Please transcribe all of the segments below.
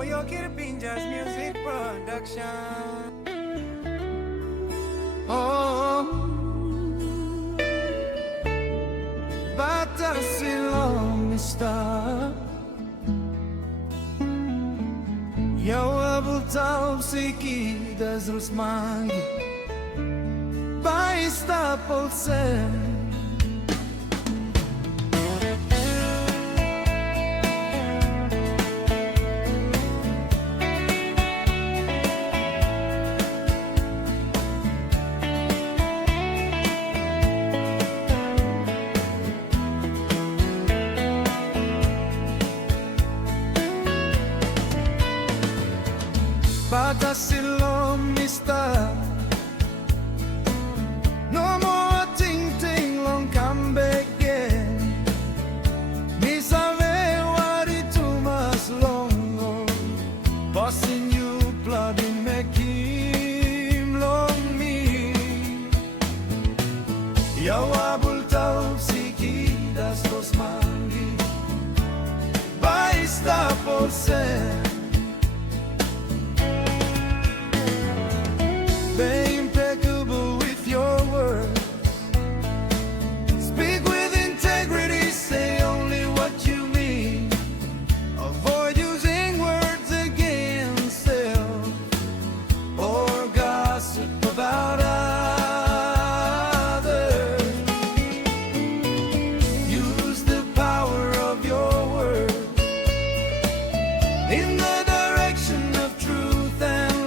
Moyo Kirpinja's music production. Oh, Bata Silom Mister. Yo abul tau siki das rusmangi. Baista polsen. Bata Silom Mister. No more ting ting long come back again. Misa ve wari too much long. Bossing you bloody make him long me. Yo abul tau siki das dos mangi. Baista por ser. Be impeccable with your words. Speak with integrity, say only what you mean. Avoid using words against self or gossip about others. Use the power of your words in the direction of truth and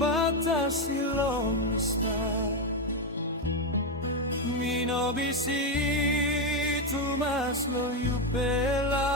Bata Silom Mister. Mi no bisi tu mas lo you pela.